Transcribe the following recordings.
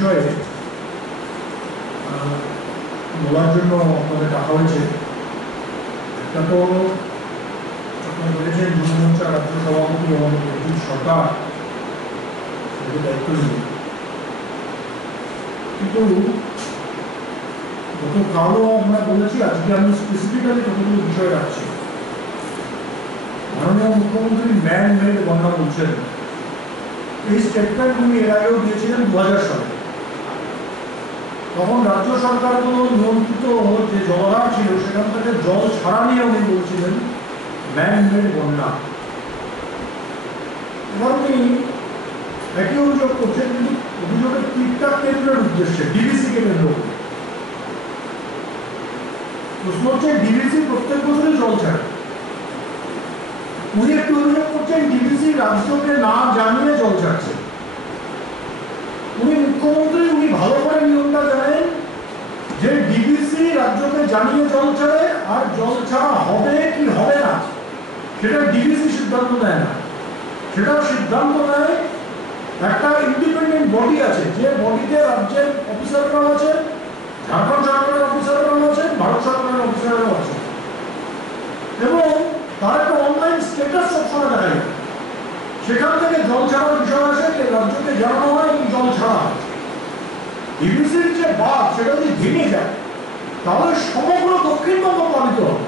বিষয়ে বলার জন্য আপনাদের ডাকা হয়েছে। একটা তো আপনারা বলেছেন যুব মোর্চা রাজ্য সভাপতি এবং ব্রিটিশ সরকার দায়িত্ব নেবে, কিন্তু গতকালও আমরা বলেছি, আজকে আমি স্পেসিফিক্যালি কতগুলো বিষয় রাখছি। মাননীয় মুখ্যমন্ত্রী ম্যান মেড বন্যা বলছেন, এই স্টেটমেন্ট উনি এর আগেও দিয়েছিলেন 2000 সালে। তখন রাজ্য সরকারগুলো নিয়ন্ত্রিত যে জলাধার ছিল সেখান থেকে জল ছাড়া নিয়ে উনি বলছিলেন ম্যান মেড বন্যা। এবার উনি একই অভিযোগ করছেন, কিন্তু অভিযোগের তীরটা কেন্দ্রের উদ্দেশ্যে, ডিবিসিকে কেন্দ্র করে। প্রশ্ন হচ্ছে ডিবিসি প্রত্যেক বছরই জল ছাড়ে। উনি একটু অভিযোগ করছেন ডিবিসি রাজ্যকে না জানিয়ে জল ছাড়ছে। উনি মুখ্যমন্ত্রী, উনি ভালো করে নিয়মটা জানেন যে ডিবিসি রাজ্যকে জানিয়ে জল ছাড়ে, আর জল ছাড়া হবে কি হবে না সেটা ডিবিসি সিদ্ধান্ত নেয় না। সেটা সিদ্ধান্ত নেয় একটা ইন্ডিপেন্ডেন্ট বডি আছে, যে বডিতে রাজ্যের অফিসাররাও আছেন, ঝাড়খণ্ড সরকারের অফিসাররাও আছেন, ভারত সরকারের অফিসাররাও আছেন, এবং তার একটা অনলাইন স্ট্যাটাস সবসময় দেখা যায়। সেখান থেকে জল ছাড়ার বিষয় আসে, রাজ্যকে জানানো হয় এবং জল ছাড়া হয়। ডিবিসির যে বাঁধ সেটা যদি ভেঙে যায় তাহলে সমগ্র দক্ষিণবঙ্গ প্লাবিত হবে।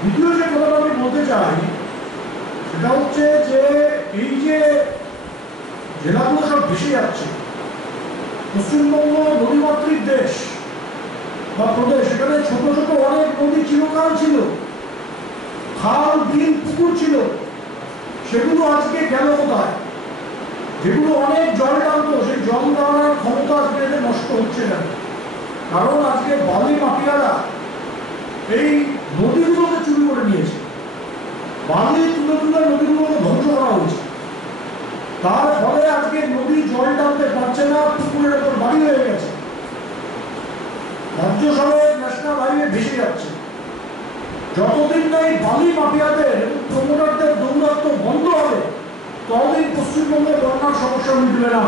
দ্বিতীয় যে কথাটা আমি বলতে চাই সেটা হচ্ছে যে এই যে জেলাগুলো সব ভেসে যাচ্ছে, পশ্চিমবঙ্গ নদীমাতৃক দেশ বা প্রদেশ, সেখানে ছোট ছোট অনেক নদী চিরকাল ছিল, খাল বিল পুকুর ছিল, সেগুলো আজকে গেল কোথায়? যেগুলো অনেক জল টানত, সেই জল টানার ক্ষমতা আজকে এতে নষ্ট হচ্ছে না। কারণ আজকে বালি মাফিয়ারা এই নদীগুলোকে চুরি করে নিয়েছে, বালি তুলে তুলে নদীগুলোকে ধ্বংস করা হয়েছে। তার ফলে আজকে নদী জল টানতে পারছে না, পুকুরের ওপর বাড়ি হয়ে গেছে, রাজ্য সড়ক ন্যাশনাল হাইওয়ে ভেসে যাচ্ছে। যতদিন না এই বালি মাফিয়াদের প্রমোটারদের দৌরাত্ম্য বন্ধ হবে ততদিন পশ্চিমবঙ্গে বন্যার সমস্যা মিটবে না।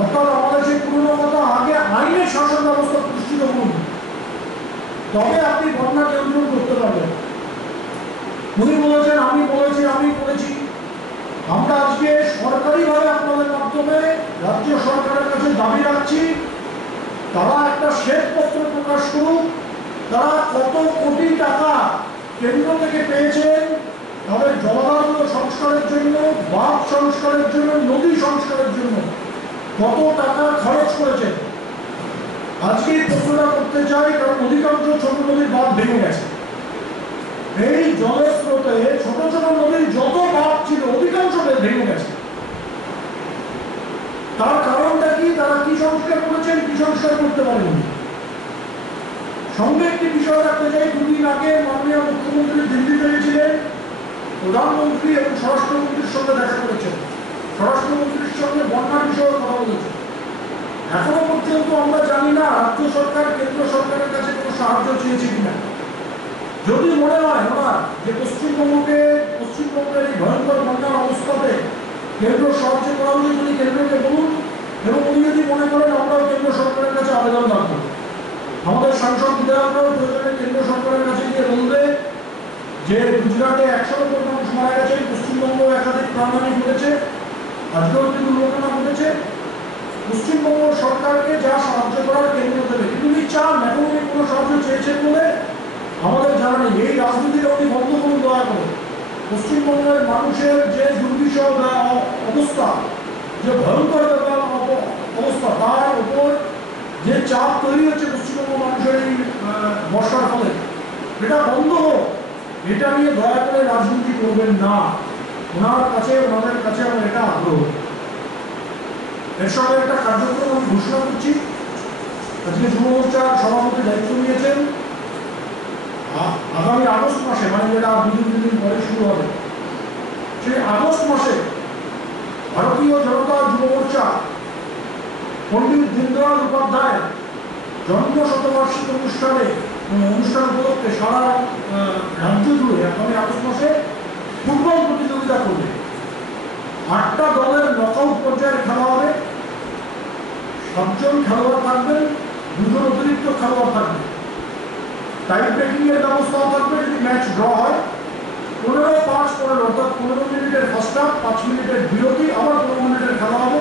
অর্থাৎ আমাদের সেই পুরনো কথা, আগে আইনের শাসন ব্যবস্থা প্রতিষ্ঠিত করুন, তবে আপনি বন্যা নিয়ন্ত্রণ করতে পারবেন। উনি বলেছেন, আমি বলেছি, আমি বলেছি। আমরা আজকে সরকারিভাবে আপনাদের মাধ্যমে রাজ্য সরকারের কাছে দাবি রাখছি, তারা একটা শ্বেতপত্র প্রকাশ করুক, তারা কত কোটি টাকা কেন্দ্র থেকে পেয়েছেন তাদের জলাধারগুলো সংস্কারের জন্য, বাঁধ সংস্কারের জন্য, নদী সংস্কারের জন্য কত টাকা খরচ করেছেন। আজকে এই প্রশ্নটা করতে চাই, কারণ অধিকাংশ ছোট নদীর বাঁধ ভেঙে গেছে। এই জলের স্রোতে ছোট ছোট নদীর যত বাঁধ ছিল অধিকাংশ ভেঙে গেছে। তার কারণটা কি? তারা কি সংস্কার করেছেন, কি সংস্কার করতে পারেননি। সঙ্গে একটি বিষয় রাখতে চাই, দুদিন আগে মাননীয় মুখ্যমন্ত্রী দিল্লিতে গিয়েছিলেন, প্রধানমন্ত্রী এবং স্বরাষ্ট্রমন্ত্রীর সঙ্গে দেখা করেছেন, স্বরাষ্ট্রমন্ত্রীর সঙ্গে বন্যার বিষয়ে কথা বলেছেন। এখনো পর্যন্ত আমরা জানি না রাজ্য সরকার কেন্দ্র সরকারের কাছে কোনো সাহায্য চেয়েছে কিনা। যদি মনে হয় ওনার যে পশ্চিমবঙ্গের এই ভয়ঙ্কর বন্যার অবস্থাতে কেন্দ্র সাহায্য করা উচিত, উনি কেন্দ্রকে বলুন, এবং উনি যদি মনে করেন আমরাও কেন্দ্র সরকারের কাছে আবেদন রাখবো, আমাদের সাংসদ বিধায়করাও প্রয়োজনে কেন্দ্র সরকারের কাছে গিয়ে বলবে যে গুজরাটে 100 মানুষ মারা গেছে, পশ্চিমবঙ্গ একাধিক প্রাণহানি ঘটেছে, আজকেও একটি দুর্ঘটনা ঘটেছে, পশ্চিমবঙ্গ সরকারকে যা সাহায্য করার কেন্দ্র দেবে। কিন্তু উনি চান, এখন উনি কোনো সাহায্য চেয়েছেন বলে আমাদের জানা নেই। এই রাজনীতিটা উনি বন্ধ করুন দয়া করে। পশ্চিমবঙ্গের মানুষের যে দুর্বিষহ অবস্থা, যে ভয়ঙ্কর অবস্থা, তার উপর যে চাপ তৈরি হচ্ছে পশ্চিমবঙ্গ মানুষের এই বর্ষার ফলে, এটা বন্ধ হোক। এটা নিয়ে দয়া করে রাজনীতি করবেন না। ওনাদের কাছে আমার এটা আগ্রহ। এর সঙ্গে একটা কার্যক্রম আমি ঘোষণা করছি। আজকে যুব মোর্চার সভাপতি দায়িত্ব নিয়েছেন, আগামী আগস্ট মাসে, মানে যেটা দুদিন পরে শুরু হবে, সেই আগস্ট মাসে ভারতীয় জনতা যুব মোর্চা পণ্ডিত দীনদয়াল উপাধ্যায়ের জন্ম শতবার্ষিকী অনুষ্ঠান উপলক্ষে সারা রাজ্য জুড়ে আগামী আগস্ট মাসে ফুটবল প্রতিযোগিতা করবে। 8টা দলের নকআউট পর্যায়ে খেলা হবে। 7 জন খেলোয়াড় থাকবেন, 2 জন অতিরিক্ত খেলোয়াড় থাকবে। টাইম ব্রেকিং এর ব্যবস্থাও থাকবে যদি ম্যাচ ড্র হয়। 15-5-15 অর্থাৎ 15 মিনিটের ফার্স্ট হাফ, 5 মিনিটের বিরতি, আবার 15 মিনিটের খেলা হবে।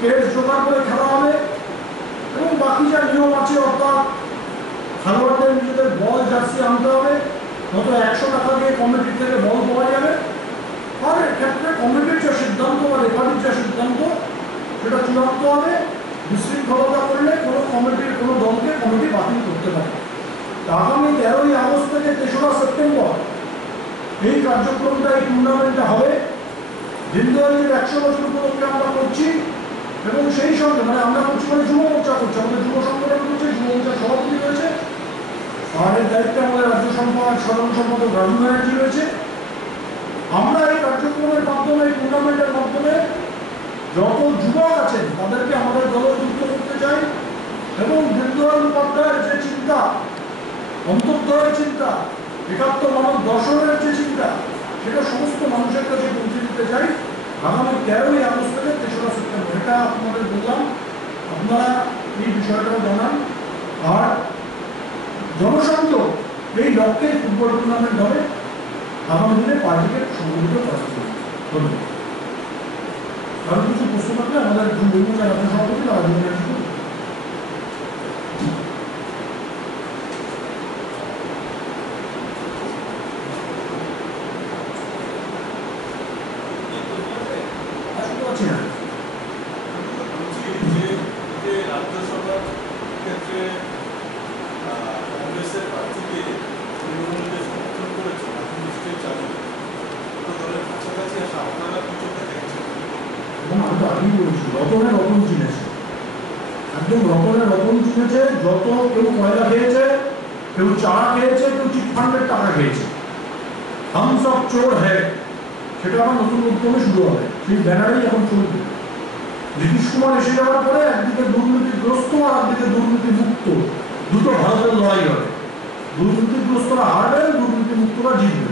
কেস জোগাড় করে খেলা হবে এবং বাকি যা নিয়ম আছে অর্থাৎ খেলোয়াড়দের নিজেদের বল জার্সি আনতে হবে, গত 100 টাকা দিয়ে কমিটি থেকে বল পাওয়া যাবে। আর এক্ষেত্রে কমিটির যে সিদ্ধান্ত বা রেফারির যে সিদ্ধান্ত সেটা চূড়ান্ত হবে। বিশৃঙ্খলতা করলে কোনো কমিটির কোনো দলকে কমিটি বাতিল করতে পারে। আগামী 13ই আগস্ট থেকে 3রা সেপ্টেম্বর এই কার্যক্রমটা, এই টুর্নামেন্টটা হবে। দীনদয়ালের 100 বছর উপলক্ষে আমরা করছি এবং সেই সঙ্গে আমরা করছি যুব মোর্চা করছি, আমাদের যুব সংগঠন করছে, যুব মোর্চার সভাপতি রয়েছে, আর এর দায়িত্বে আমাদের রাজ্য সম্পাদক সাধারণ সম্পাদক রাজু ব্যানার্জি রয়েছে। আমরা এই কার্যক্রমের মাধ্যমে, এই টুর্নামেন্টের মাধ্যমে যত যুবক আছেন তাদেরকে আমাদের দলে যুক্ত করতে চাই এবং দীনদয়াল উপাধ্যায়ের যে চিন্তা, অন্তর্দয়ের চিন্তা, একাত্ম মানব দর্শনের যে চিন্তা, সেটা সমস্ত মানুষের কাছে পৌঁছে দিতে চাই। আগামী 13ই আগস্ট থেকে 3রা সেপ্টেম্বর, এটা আপনাদের বললাম, আপনারা এই বিষয়টাও জানান। আর জনসংযোগ এই লক্ষ্যে ফুটবল টুর্নামেন্ট হবে। আগামী দিনে পার্টিকে সংগঠিত করা হবে। কারণ কিছু প্রশ্ন থাকলে আমাদের যুব রাজ্য সভাপতি রাজু ব্যানার্জি রতনের রতন চিনেছে, একদম রতনের রতন চিনেছে। যত কেউ কয়লা খেয়েছে, কেউ চারা খেয়েছে, কেউ চিটফান্ডের টাকা খেয়েছে, হাম সব চোর হ্যাঁ, সেটা আমার নতুন উদ্যমে শুরু হবে। সেই ব্যানারেই এখন চলবে। নীতিশ কুমার এসে যাওয়ার পরে একদিকে দুর্নীতিগ্রস্ত আর একদিকে দুর্নীতি মুক্ত, দুটো ভারতের লড়াই হবে। দুর্নীতিগ্রস্তরা হারবেন, দুর্নীতি মুক্তরা জিতবে।